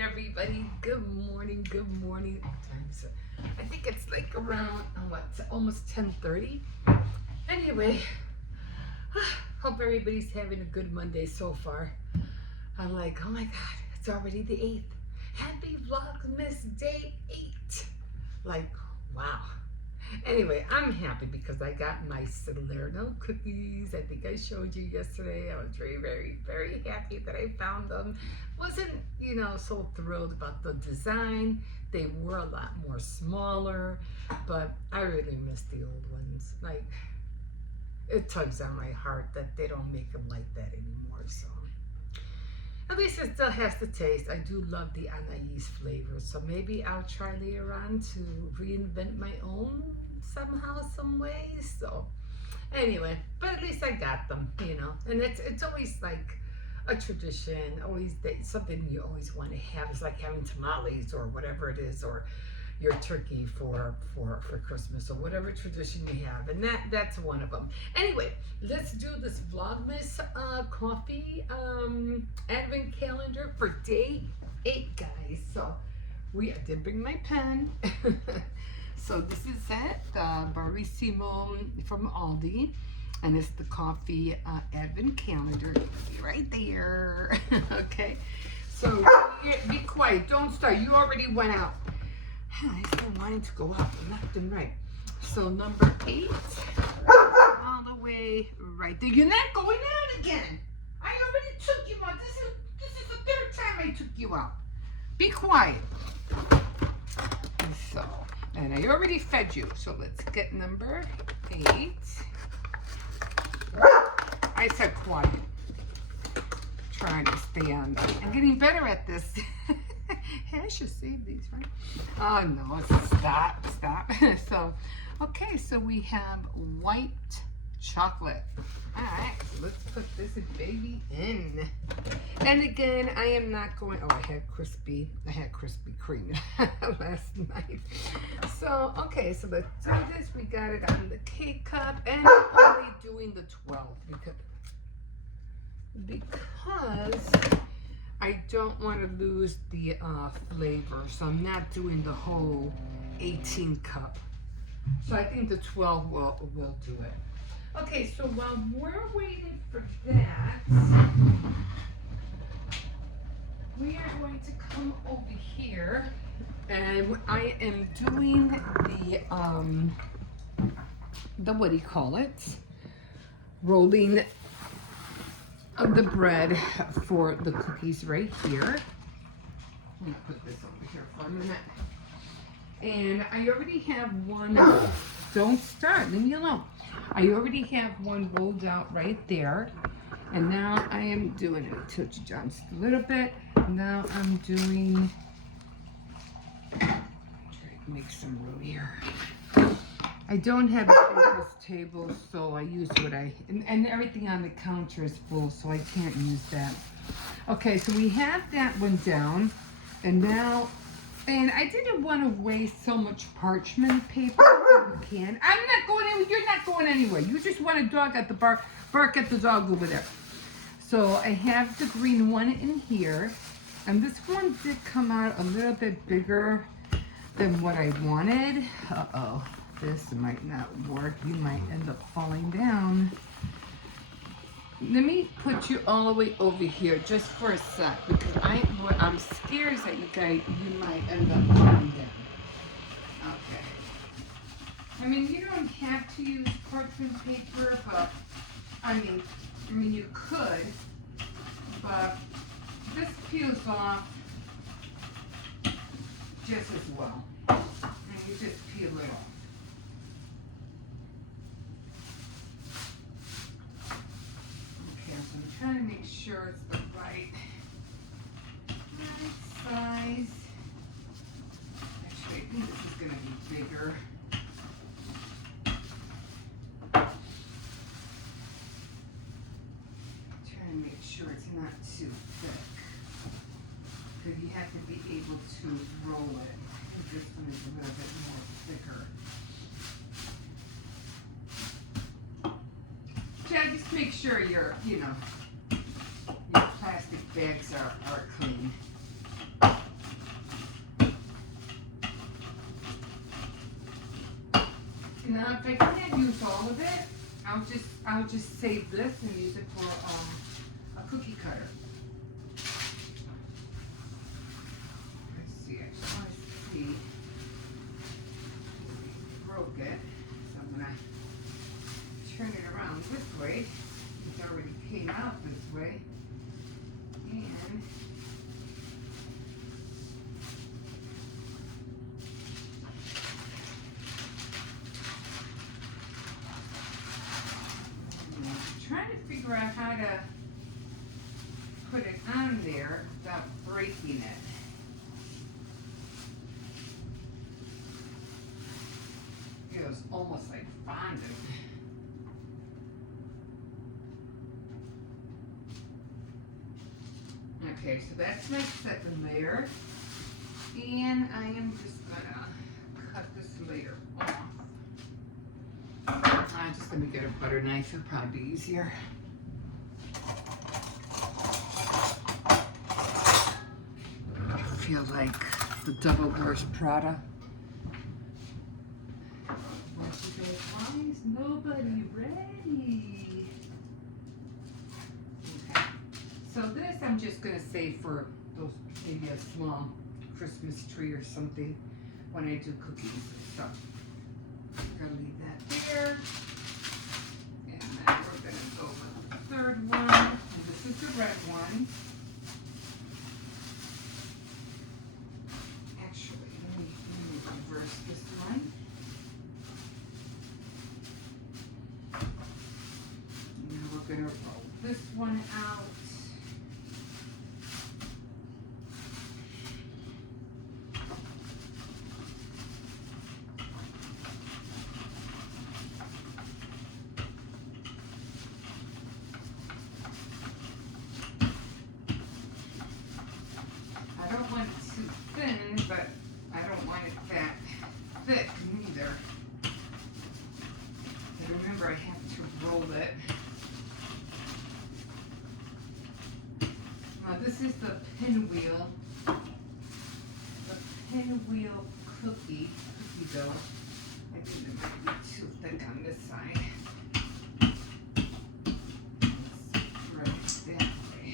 everybody. Good morning. Good morning. I think it's like around almost 10:30. Anyway, hope everybody's having a good Monday so far. I'm like, oh my God, it's already the 8th. Happy Vlogmas Day 8. Like, wow. Anyway, I'm happy because I got my Salerno cookies. I think I showed you yesterday. I was very, very, very happy that I found them. Wasn't, so thrilled about the design. They were a lot more smaller, but I really miss the old ones. Like, it tugs on my heart that they don't make them like that anymore, so. At least it still has the taste. I do love the anise flavor, so maybe I'll try later on to reinvent my own somehow, some ways. So anyway, but at least I got them, and it's always like a tradition, always something you always want to have. It's like having tamales or whatever it is, or your turkey for Christmas, or whatever tradition you have, and that's one of them. Anyway, let's do this Vlogmas coffee advent calendar for day 8, guys. So I did bring my pen. So this is it, the Barissimo from Aldi, and it's the coffee advent calendar right there. Okay, so be quiet, don't start. You already went out. I still wanting to go up left and right. So number 8, all the way right there. You're not going out again. I already took you out. This is the 3rd time I took you out. Be quiet. So, and I already fed you. So let's get number 8. I said quiet. Trying to stay on that. I'm getting better at this. I should save these, right? Oh no, stop. So, okay, so we have white chocolate. All right, so let's put this baby in. And again, I am not going, I had Krispy Kreme last night. So, okay, so let's do this. We got it on the K-cup, and I'm only doing the 12 because I don't want to lose the flavor, so I'm not doing the whole 18 cup. So I think the 12 will do it. Okay, so while we're waiting for that, we are going to come over here, and I am doing the what do you call it? Rolling of the bread for the cookies right here. Let me put this over here for a minute. And I already have one. Don't start, leave me alone. I already have one rolled out right there. And now I am doing it. Tilt you down just a little bit. Now I'm doing, try to make some room here. I don't have a focus table, so I use what and everything on the counter is full, so I can't use that. Okay, so we have that one down, and now, and I didn't want to waste so much parchment paper. You can. I'm not going anywhere. You're not going anywhere. You just want a dog at the bark at the dog over there. So I have the green one in here, and this one did come out a little bit bigger than what I wanted. Uh-oh. This might not work. You might end up falling down. Let me put you all the way over here just for a sec, because I'm scared that you might end up falling down. Okay. I mean, you don't have to use parchment paper, but I mean you could, but this peels off just as well. And you just peel it off. I'm trying to make sure it's the right size. Actually, I think this is going to be bigger. Trying to make sure it's not too thick, because you have to be able to roll it. I think this one is a little bit more thicker. Just make sure your plastic bags are clean. use all of it, I'll just save this and use it for a cookie cutter. Let's see, I just want to see. Broke it, so I'm gonna turn it around this way. It already came out this way, and trying to figure out how to put it on there without breaking it. It was almost like fondant. Okay, so that's my second layer. And I am just gonna cut this layer off. I'm just gonna get a butter knife, it'll probably be easier. I feel like the devil wears Prada. Why is nobody ready? Okay, so this I'm just gonna save for those, maybe a small Christmas tree or something when I do cookies. So I'm gonna leave that there. And then we're gonna go with the third one. And this is the red one. Actually, let me reverse this one. Now we're gonna roll this one out. I don't want it too thin, but I don't want it that thick neither. And remember, I have to roll it. Now this is the Pinwheel. The Pinwheel cookie dough. I think it might be too thick on this side. Right that way.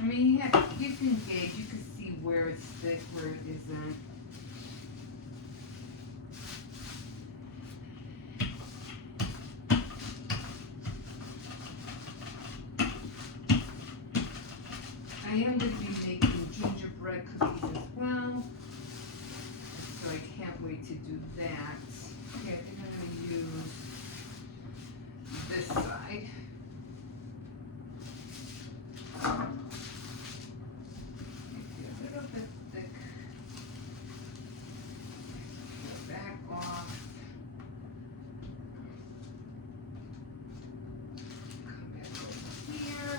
I mean, you can gauge, you can see where it's thick, where it isn't. I am going to be making gingerbread cookies as well, so I can't wait to do that. Okay, I think I'm going to use this side. Maybe a little bit thick. Peel back off. Come back over here.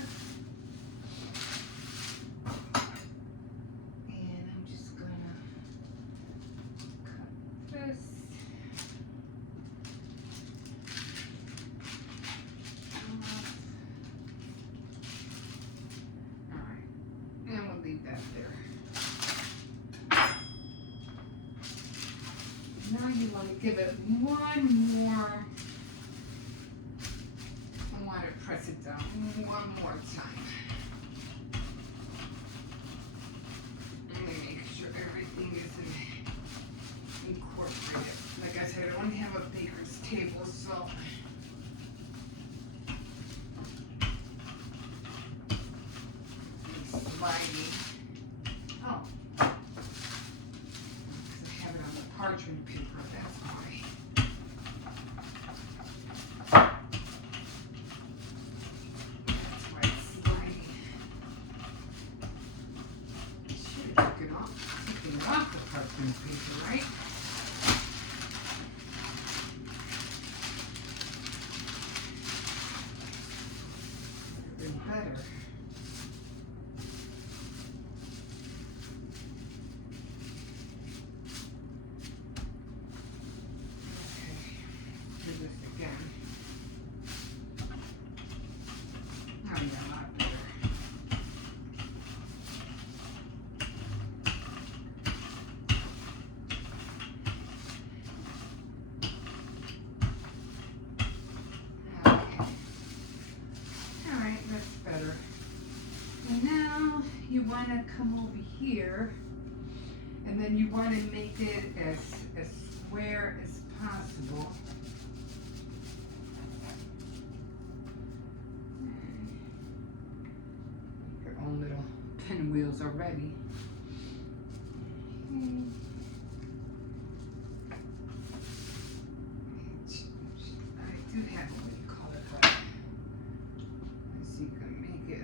And I'm just gonna cut this. Off. All right, and we'll leave that there. Now you want to give it one more. I want to press it down one more time. Let me make sure everything is incorporated. Like I said, I only have a baker's table, so it's sliding. Oh, because I have it on the parchment paper, that's why. That's why it's sliding. Should have taken off the parchment paper, right? Would have been better. Okay, do this again. Oh yeah, a lot better. want to come over here, and then you want to make it as square as possible. Your own little pinwheels already. I do have what you call it, but let's see if I can make it.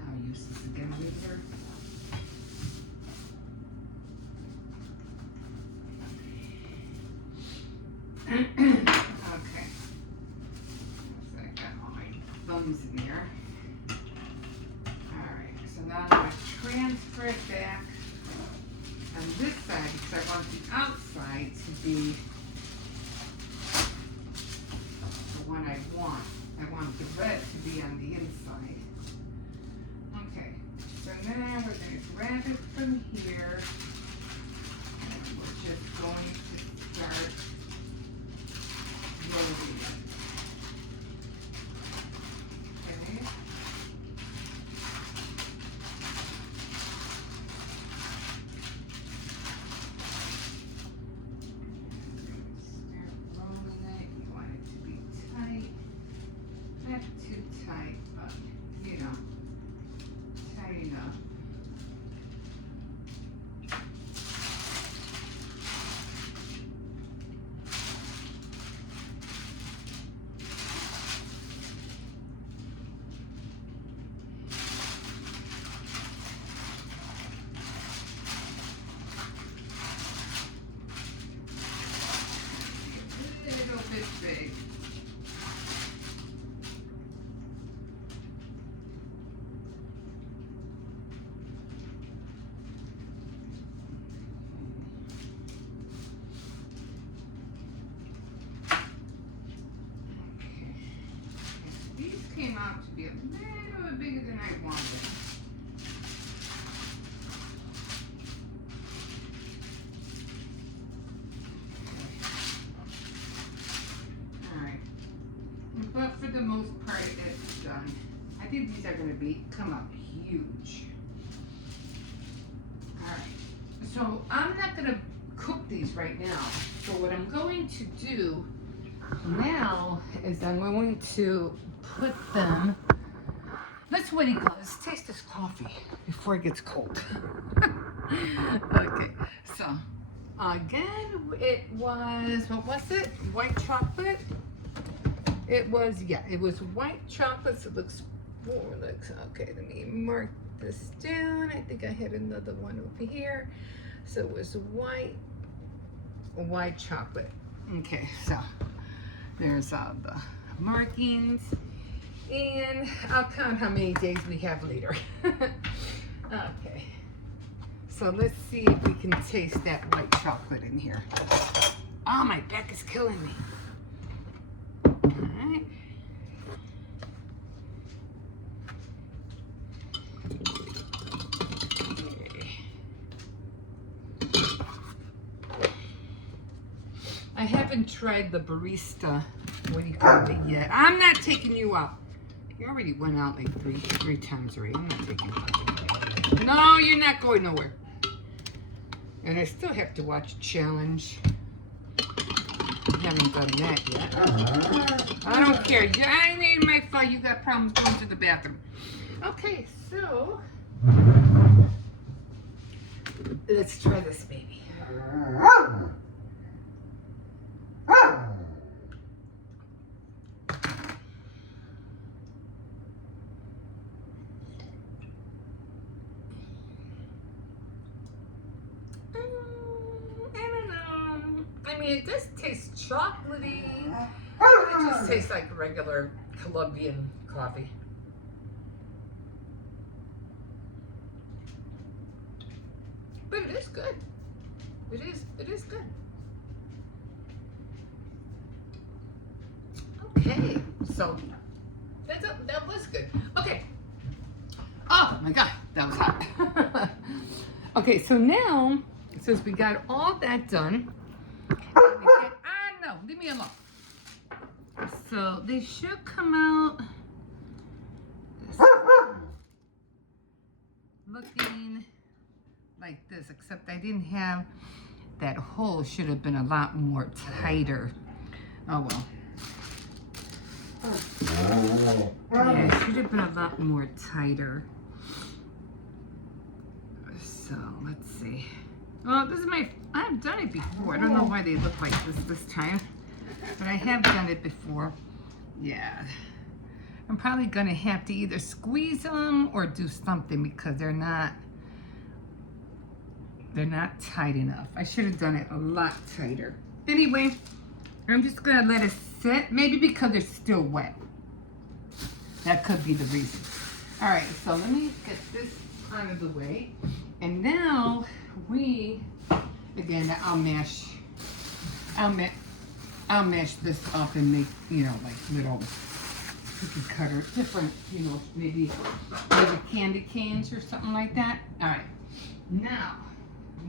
I'll use this again later. Okay. So I got all my thumbs in there. Alright, so now I'm going to transfer it back on this side because I want the outside to be the one I want. I want the red to be on the inside. Okay, so now we're going to grab it from here. And we're just going to start rolling it. Okay. Start rolling it. You want it to be tight. Not too tight, but you know, tight enough. A little bit big. These came out to be a little bit bigger than I wanted. Alright. But for the most part, it's done. I think these are going to come up huge. Alright. So I'm not going to cook these right now. So what I'm going to do now is I'm going to put them, let's what he goes. Let's taste this coffee before it gets cold. Okay, so again, it was, what was it? White chocolate? It was, yeah, it was white chocolate. So it looks, okay, let me mark this down. I think I had another one over here. So it was white chocolate. Okay, so there's all the markings, and I'll count how many days we have later. Okay, so let's see if we can taste that white chocolate in here. Oh, my back is killing me. All right. I haven't tried the barista, what do you call it, yet. I'm not taking you out. You already went out like three times already. I'm not taking you out. No, you're not going nowhere. And I still have to watch Challenge. I haven't done that yet. I don't care. I ain't my fault. You got problems going to the bathroom. Okay, so let's try this baby. I mean, it does taste chocolatey, but it just tastes like regular Colombian coffee. But it is good. It is good. Okay, so that was good. Okay. Oh my God, that was hot. Okay, so now, since we got all that done, no, leave me alone. So they should come out looking like this, except I didn't have that hole. Should have been a lot more tighter. Oh well. Yeah, it should have been a lot more tighter. So let's see. Well, this is I've done it before. I don't know why they look like this time, but I have done it before. Yeah. I'm probably gonna have to either squeeze them or do something because they're not tight enough. I should have done it a lot tighter. Anyway, I'm just gonna let it sit. Maybe because it's still wet. That could be the reason. All right, so let me get this out of the way. And now again, I'll mash this up and make, you know, like little cookie cutter, different, you know, maybe candy canes or something like that. All right, now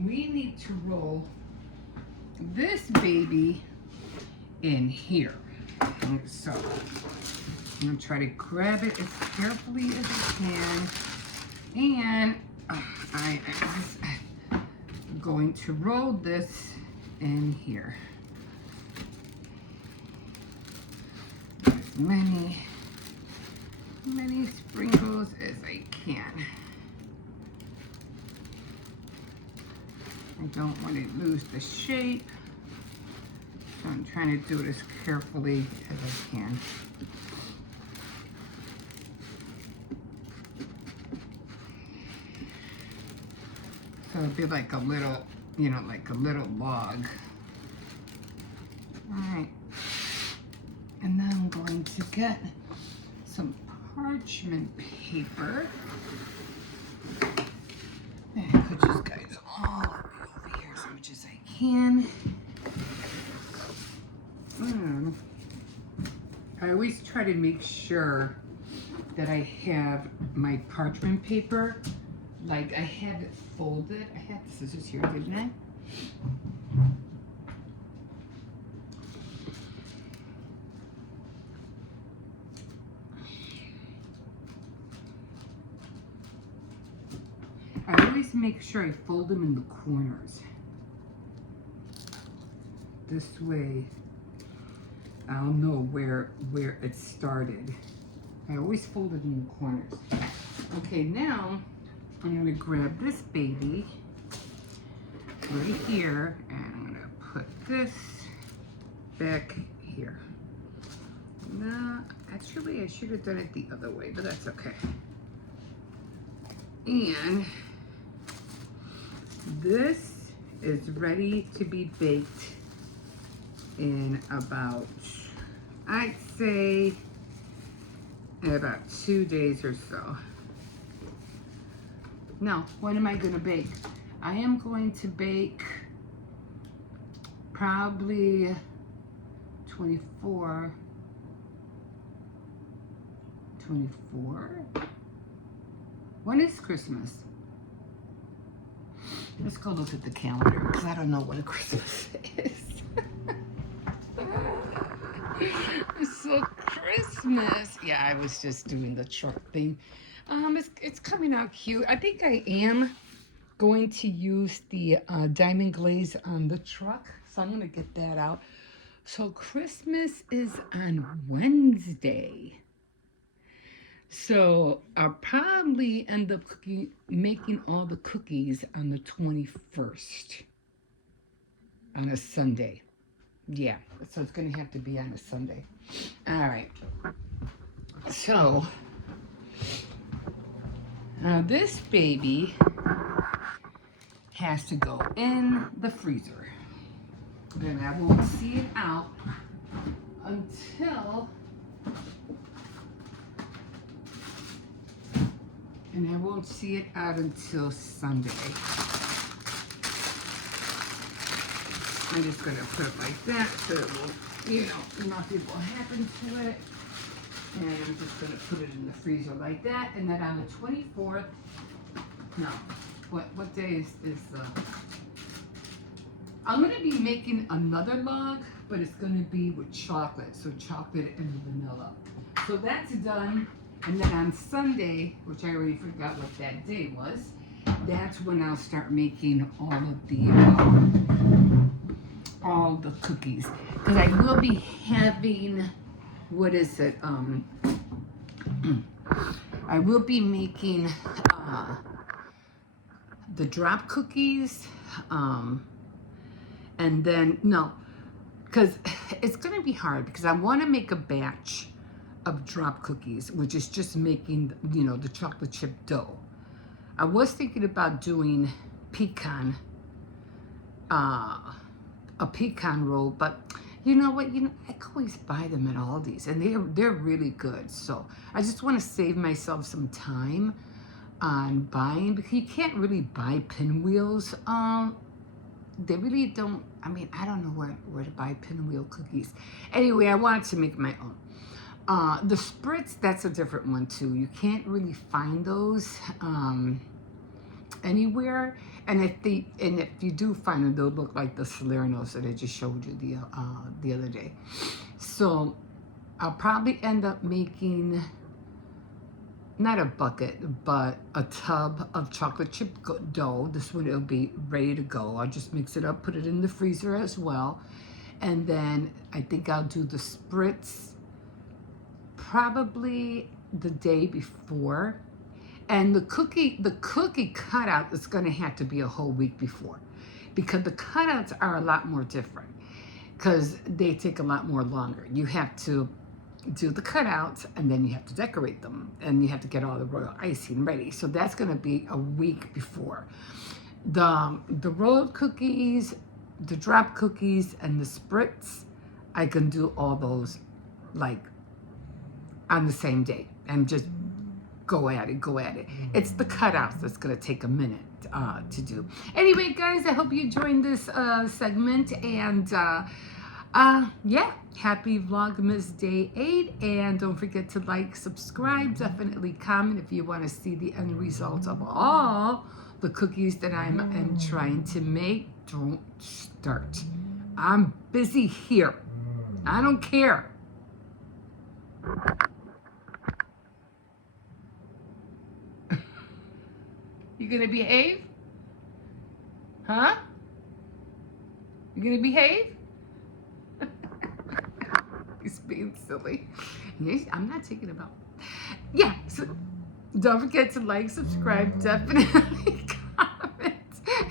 we need to roll this baby in here. So I'm gonna try to grab it as carefully as I can, and I am going to roll this in here. As many sprinkles as I can. I don't want to lose the shape, so I'm trying to do it as carefully as I can. So it'd be like a little, you know, like a little log. All right. And then I'm going to get some parchment paper. And put these guys all over here as much as I can. I always try to make sure that I have my parchment paper, like I have it folded. I had the scissors here, didn't I? I always make sure I fold them in the corners. This way I'll know where it started. I always fold it in the corners. Okay, now I'm gonna grab this baby right here and I'm gonna put this back here. No, actually I should have done it the other way, but that's okay. And this is ready to be baked in about, I'd say, in about 2 days or so. Now, what am I gonna bake? I am going to bake probably 24. When is Christmas? Let's go look at the calendar because I don't know when Christmas is. So Christmas, yeah, I was just doing the truck thing. It's coming out cute. I think I am going to use the diamond glaze on the truck, so I'm gonna get that out. So Christmas is on Wednesday. So I'll probably end up making all the cookies on the 21st, on a Sunday. Yeah, so it's going to have to be on a Sunday. All right. So this baby has to go in the freezer. And I won't see it out until... And I won't see it out until Sunday. I'm just going to put it like that so it won't, you know, nothing will happen to it. And I'm just going to put it in the freezer like that. And then on the 24th, no, what day is I'm going to be making another log, but it's going to be with chocolate. So chocolate and vanilla. So that's done. And then on Sunday, which I already forgot what that day was, that's when I'll start making all the cookies. Because I will be having, what is it? I will be making the drop cookies. And then, no, because it's going to be hard because I want to make a batch of drop cookies, which is just making, you know, the chocolate chip dough. I was thinking about doing pecan, a pecan roll, but you know what, I always buy them at Aldi's and they're really good. So I just want to save myself some time on buying, because you can't really buy pinwheels. They really don't, I mean, I don't know where to buy pinwheel cookies. Anyway, I wanted to make my own. The spritz, that's a different one too. You can't really find those anywhere. And if you do find them, they'll look like the Salernos that I just showed you the other day. So I'll probably end up making not a bucket, but a tub of chocolate chip dough. This one, it'll be ready to go. I'll just mix it up, put it in the freezer as well. And then I think I'll do the spritz probably the day before. And the cookie cutout is going to have to be a whole week before, because the cutouts are a lot more different because they take a lot more longer. You have to do the cutouts and then you have to decorate them and you have to get all the royal icing ready. So that's going to be a week before. The rolled cookies, the drop cookies, and the spritz, I can do all those like on the same day and just go at it. It's the cutouts that's going to take a minute to do. Anyway, guys, I hope you joined this segment, and yeah, happy Vlogmas Day 8, and don't forget to like, subscribe, definitely comment if you want to see the end result of all the cookies that I'm trying to make. Don't start. I'm busy here. I don't care. You gonna behave? Huh? You gonna behave? He's being silly. Yes, I'm not taking it out. Yeah, so don't forget to like, subscribe, definitely comment,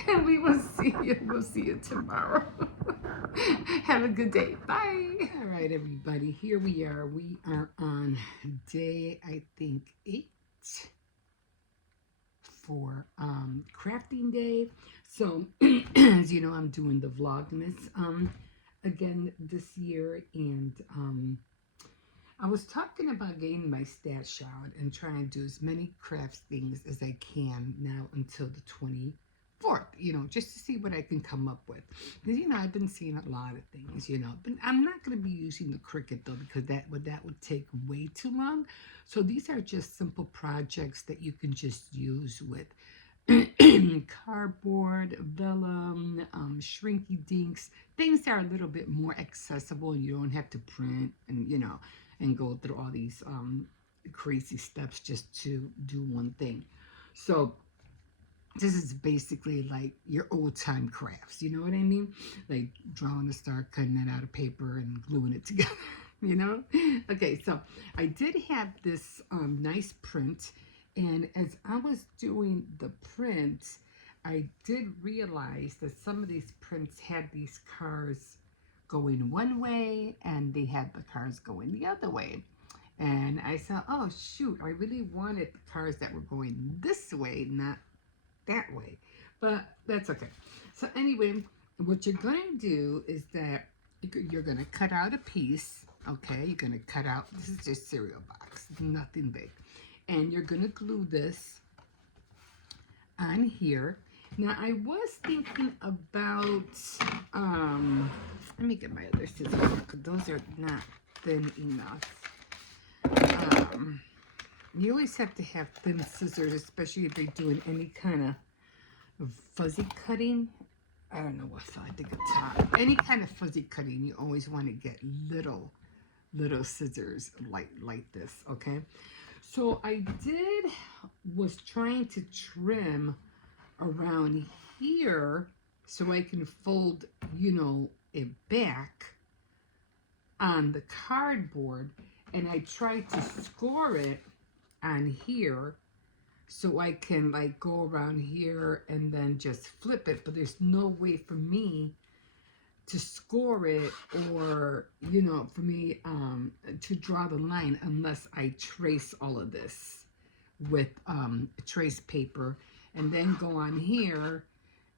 and we will see you. We'll see you tomorrow. Have a good day. Bye. All right, everybody. Here we are. We are on day, I think, 8 for crafting day. So as you know, I'm doing the Vlogmas again this year, and I was talking about getting my stash out and trying to do as many crafts things as I can now until the 24th, you know, just to see what I can come up with. Because, you know, I've been seeing a lot of things, you know, but I'm not going to be using the Cricut though, because that would take way too long. So these are just simple projects that you can just use with cardboard, vellum, shrinky dinks, things that are a little bit more accessible, and you don't have to print and, you know, and go through all these crazy steps just to do one thing. So this is basically like your old time crafts, you know what I mean? Like drawing a star, cutting it out of paper and gluing it together, you know? Okay, so I did have this nice print, and as I was doing the print, I did realize that some of these prints had these cars going one way and they had the cars going the other way. And I said, oh shoot, I really wanted the cars that were going this way, not that way. But that's okay. So anyway, what you're going to do is that you're going to cut out a piece, okay? You're going to cut out, this is just cereal box, nothing big. And you're going to glue this on here. Now, I was thinking about, let me get my other scissors, because those are not thin enough. You always have to have thin scissors, especially if you're doing any kind of fuzzy cutting. I don't know what, so I think a top. Any kind of fuzzy cutting, you always want to get little scissors like this, okay? So I was trying to trim around here so I can fold, you know, it back on the cardboard, and I tried to score it on here so I can like go around here and then just flip it, but there's no way for me to score it, or you know, for me to draw the line unless I trace all of this with trace paper, and then go on here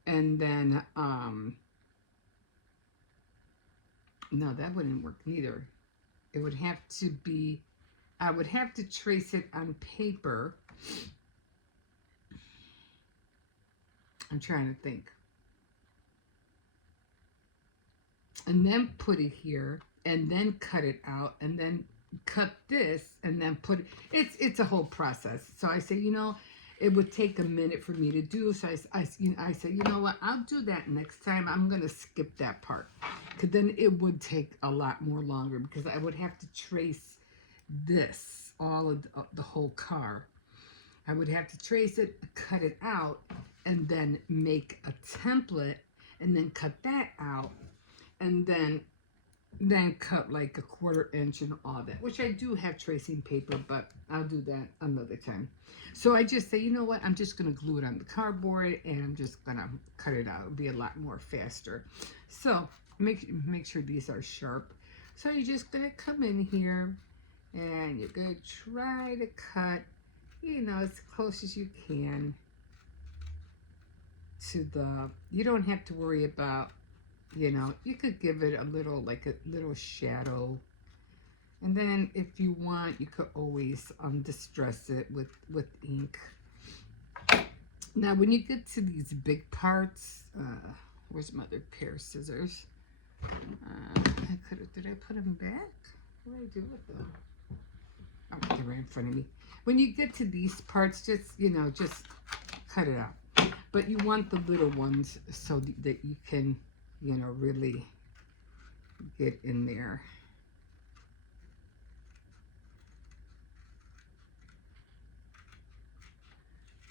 and then no, that wouldn't work neither. It would have to be, I would have to trace it on paper. I'm trying to think. And then put it here, and then cut it out, and then cut this, and then put it. It's a whole process. So I say, you know, it would take a minute for me to do. So I said, you know what? I'll do that next time. I'm gonna skip that part, because then it would take a lot more longer, because I would have to trace this, all of the whole car. I would have to trace it, cut it out, and then make a template, and then cut that out, and then cut like a 1/4 inch and all that, which I do have tracing paper, but I'll do that another time. So I just say, you know what, I'm just going to glue it on the cardboard, and I'm just going to cut it out. It'll be a lot more faster. So make sure these are sharp. So you're just going to come in here, and you're going to try to cut, you know, as close as you can to the, you don't have to worry about, you know, you could give it a little, like a little shadow. And then if you want, you could always distress it with ink. Now, when you get to these big parts, where's my other pair of scissors? Did I put them back? What did I do with them? Oh, they're right in front of me. When you get to these parts, just, you know, just cut it out. But you want the little ones so that you can, you know, really get in there.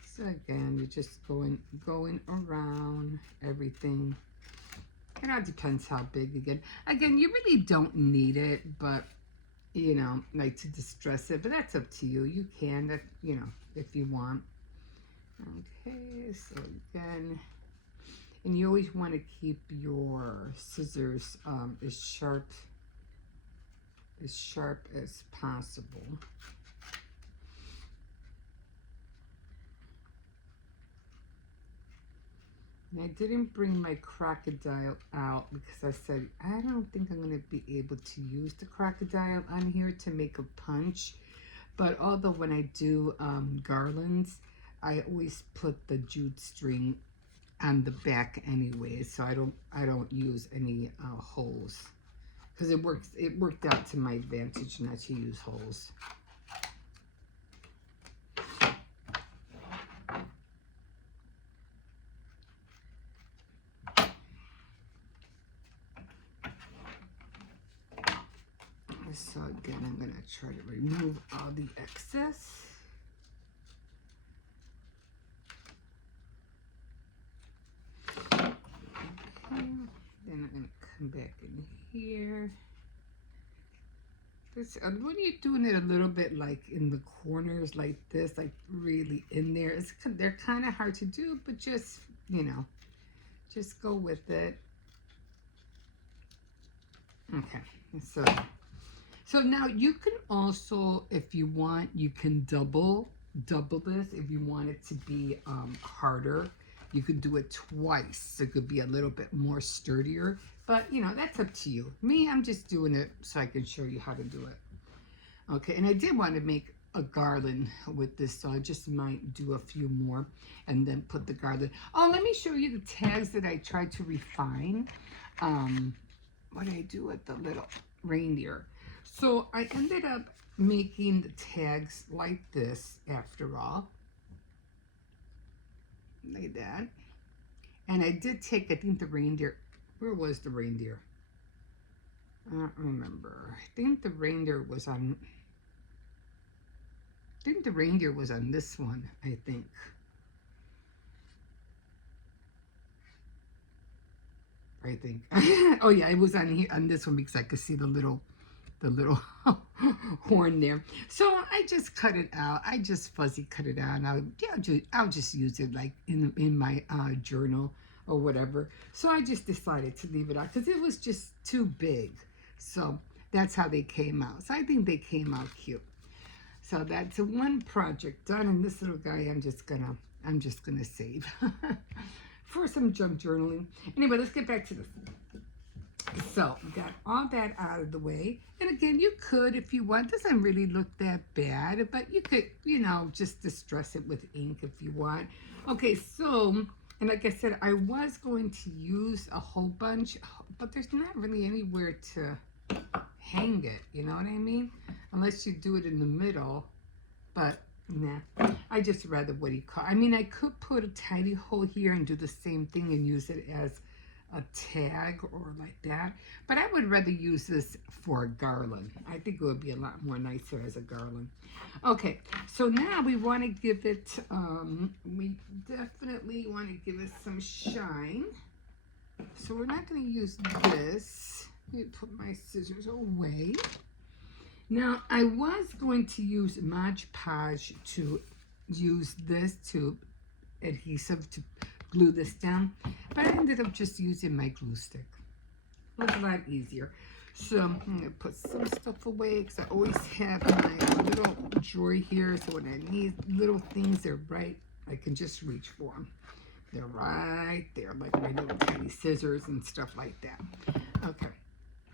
So again, you're just going around everything. It all depends how big. Again, you really don't need it, but you know, like to distress it. But that's up to you. You can, that, you know, if you want. Okay, so again, and you always want to keep your scissors as sharp as possible. And I didn't bring my crocodile out because I said, I don't think I'm going to be able to use the crocodile on here to make a punch. But although when I do garlands, I always put the jute string on the back anyway, so I don't use any holes, because it worked out to my advantage not to use holes. So again, I'm going to try to remove all the excess. Okay, then I'm going to come back in here. This, when you're doing it a little bit like in the corners like this, like really in there, they're kind of hard to do, but just, you know, just go with it. Okay, so now you can also, if you want, you can double this if you want it to be harder. You could do it twice. So it could be a little bit more sturdier, but you know, that's up to you. Me, I'm just doing it so I can show you how to do it. Okay, and I did want to make a garland with this, so I just might do a few more and then put the garland. Oh, let me show you the tags that I tried to refine. What did I do with the little reindeer? So I ended up making the tags like this, after all. Like that. And I did take, I think the reindeer, where was the reindeer? I don't remember. I think the reindeer was on this one, I think. Oh yeah, it was on here on this one because I could see the little horn there. So I just cut it out. I just fuzzy cut it out, and I'll just use it like in my journal or whatever. So I just decided to leave it out because it was just too big. So that's how they came out. So I think they came out cute. So that's one project done, and this little guy I'm just gonna save for some junk journaling. Anyway, let's get back to this. So got all that out of the way, and again, you could, if you want, doesn't really look that bad, but you could, just distress it with ink if you want. Okay, so, and like I said, I was going to use a whole bunch, but there's not really anywhere to hang it, you know what I mean? Unless you do it in the middle, but nah, I just rather I mean, I could put a tiny hole here and do the same thing and use it as a tag or like that, but I would rather use this for a garland. I think it would be a lot more nicer as a garland. Okay, so now we want to give it, we definitely want to give it some shine. So we're not going to use this. Let me put my scissors away. Now, I was going to use Mod Podge to use this to adhesive to glue this down, but I ended up just using my glue stick. It was a lot easier. So I'm going to put some stuff away because I always have my little drawer here, so when I need little things, they're right, I can just reach for them. They're right there, like my little tiny scissors and stuff like that. Okay.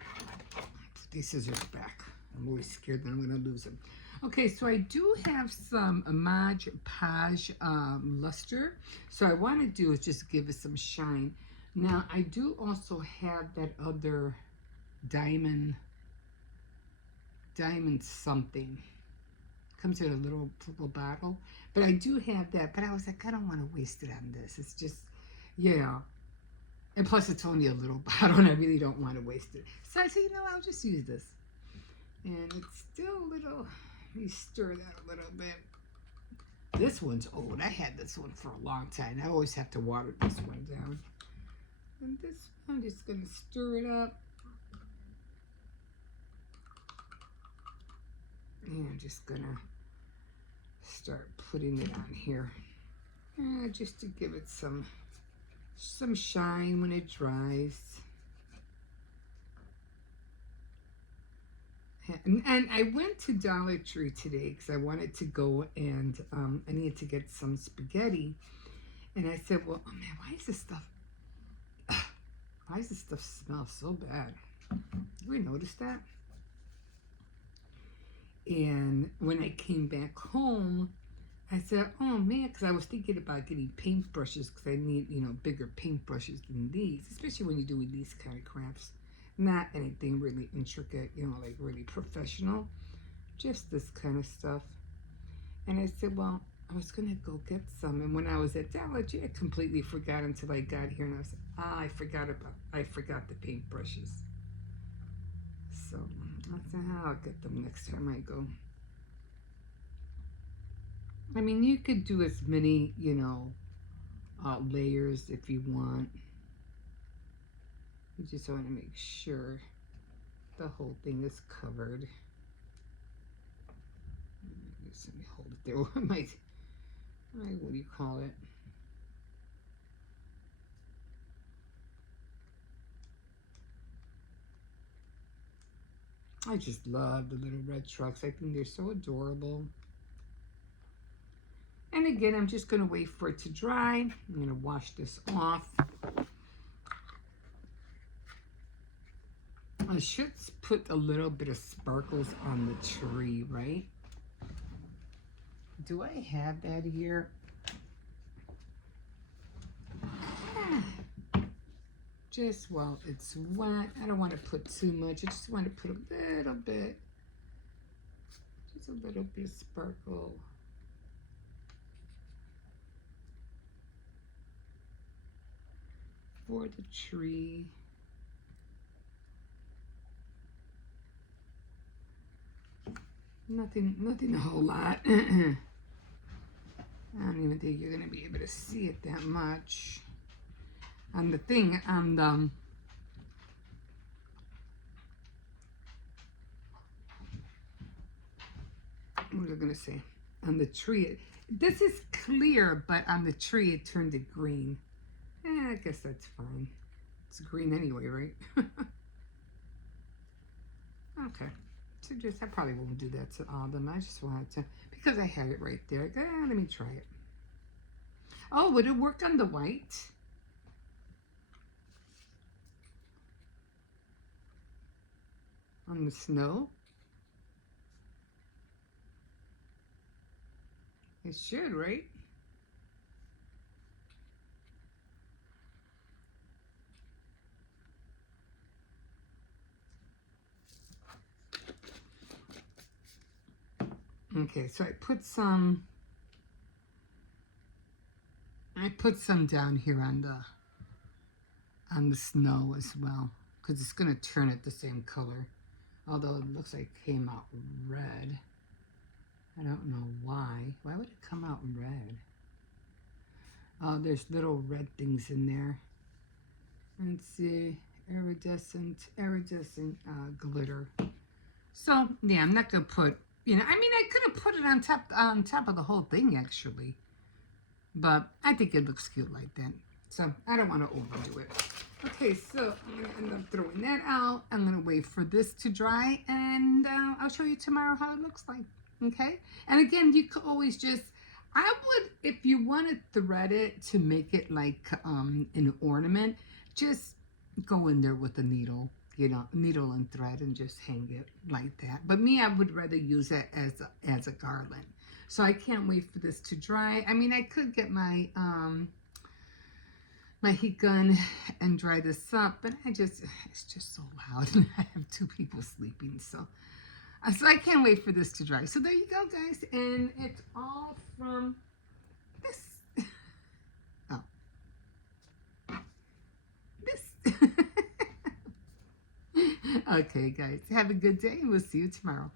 Put these scissors back. I'm always scared that I'm going to lose them. Okay, so I do have some Mod Podge luster. So I want to do is just give it some shine. Now, I do also have that other diamond something. Comes in a little bottle. But I do have that. But I was like, I don't want to waste it on this. It's just, yeah. And plus, it's only a little bottle, and I really don't want to waste it. So I said, I'll just use this. And it's still a little, let me stir that a little bit. This one's old. I had this one for a long time. I always have to water this one down. And this one, I'm just going to stir it up. And I'm just going to start putting it on here. Just to give it some shine when it dries. And I went to Dollar Tree today because I wanted to go and I needed to get some spaghetti. And I said, well, oh man, why does this stuff smell so bad? You ever notice that? And when I came back home, I said, oh man, because I was thinking about getting paintbrushes because I need, bigger paintbrushes than these, especially when you're doing these kind of crafts. Not anything really intricate, like really professional. Just this kind of stuff. And I said, well, I was going to go get some. And when I was at Dollar Tree, I completely forgot until I got here. And I was I forgot the paintbrushes. So I'll get them next time I go. I mean, you could do as many, layers if you want. You just want to make sure the whole thing is covered. Let me hold it there. What do you call it? I just love the little red trucks. I think they're so adorable. And again, I'm just going to wait for it to dry. I'm going to wash this off. I should put a little bit of sparkles on the tree, right? Do I have that here? Just while it's wet. I don't want to put too much. I just want to put a little bit. Just a little bit of sparkle. for the tree. Nothing a whole lot. I don't even think you're gonna be able to see it that much. On the thing, on the what was I gonna say? On the tree, this is clear, but on the tree it turned to green. I guess that's fine. It's green anyway, right? Okay. So I probably won't do that to all of them. I just wanted to, because I had it right there. Let me try it. Oh, would it work on the white? On the snow? It should, right? Okay, so I put some down here on the snow as well, because it's gonna turn it the same color. Although it looks like it came out red. I don't know why. Why would it come out red? Oh, there's little red things in there. Let's see, iridescent glitter. So yeah, I'm not gonna put. I mean, I could have put it on top of the whole thing actually, but I think it looks cute like that. So I don't want to overdo it. Okay, so I'm gonna end up throwing that out. I'm gonna wait for this to dry, and I'll show you tomorrow how it looks like. Okay, and again, you could always just. I would, if you want to thread it to make it like an ornament, just go in there with a needle. Needle and thread, and just hang it like that. But me, I would rather use it as a garland. So I can't wait for this to dry. I mean, I could get my my heat gun and dry this up, but it's just so loud. I have 2 people sleeping, so I can't wait for this to dry. So there you go, guys, and it's all from this. Oh, this. Okay, guys, have a good day, and we'll see you tomorrow.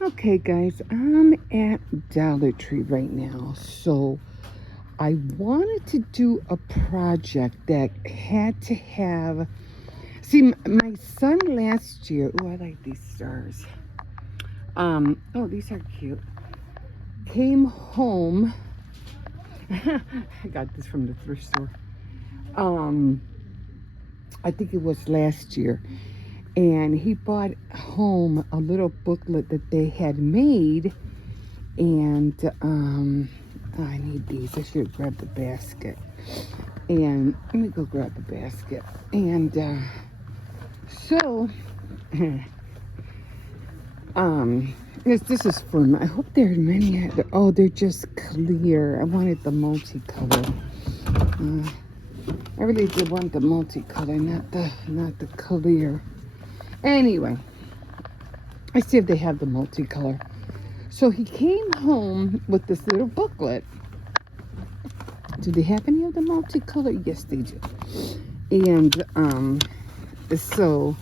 Okay, guys, I'm at Dollar Tree right now, so I wanted to do a project that had to have. See, my son last year. Oh, I like these stars. Oh, these are cute. Came home. I got this from the thrift store. I think it was last year. And he brought home a little booklet that they had made. And I need these. I should grab the basket. And let me go grab the basket. And so this is for. I hope there are many. Oh, they're just clear. I wanted the multicolor. I really did want the multicolor, not the clear. Anyway, I see if they have the multicolor. So he came home with this little booklet. Do they have any of the multicolor? Yes, they do. And so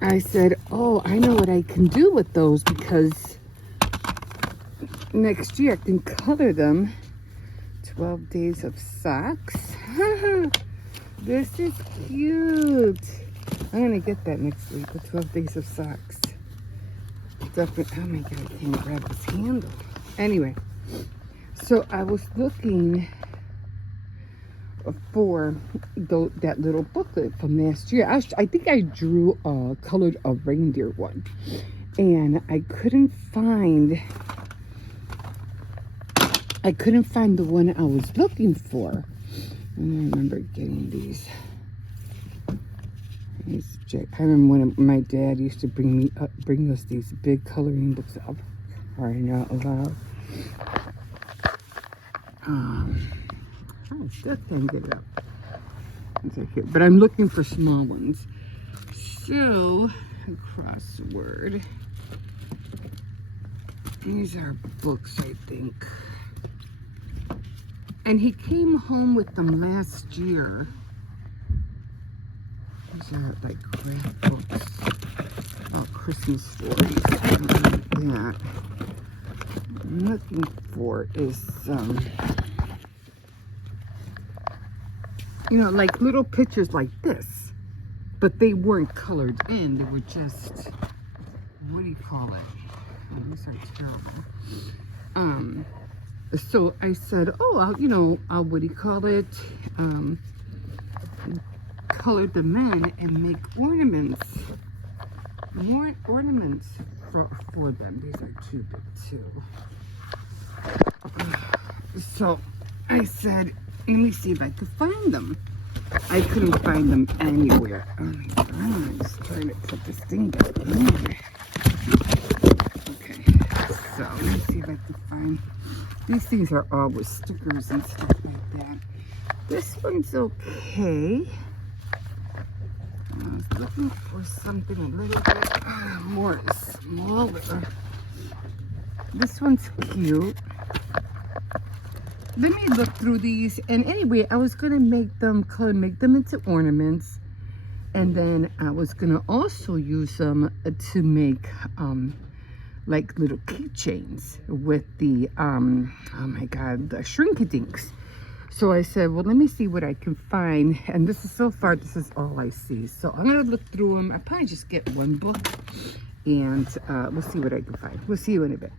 I said, oh, I know what I can do with those, because next year I can color them. 12 days of socks. This is cute. I'm gonna get that next week, the 12 days of socks. Definitely. Oh my god, I can't grab this handle. Anyway, so I was looking for that little booklet from last year. I think I drew colored a reindeer one, and I couldn't find the one I was looking for. And I remember getting these. I remember when my dad used to bring us these big coloring books up. Crying out loud. I still can't get it up. But I'm looking for small ones. So, crossword. These are books, I think. And he came home with them last year. These are like craft books about Christmas stories. That I'm looking for is, you know, like little pictures like this, but they weren't colored in. They were just, what do you call it? Oh, these are terrible. So I said, oh, I'll what do you call it? Color them in and make ornaments. More ornaments for them. These are too big too. So I said, let me see if I could find them. I couldn't find them anywhere. Oh my God, I'm just trying to put this thing back in. Okay, so let me see if I can find. These things are all with stickers and stuff like that. This one's okay. I was looking for something a little bit more smaller. This one's cute. Let me look through these. And anyway, I was going to make them into ornaments. And then I was going to also use them to make like little keychains with the, oh my God, the shrink-a-dinks. So I said, well, let me see what I can find. And this is, so far, this is all I see. So I'm going to look through them. I'll probably just get one book. And we'll see what I can find. We'll see you in a bit.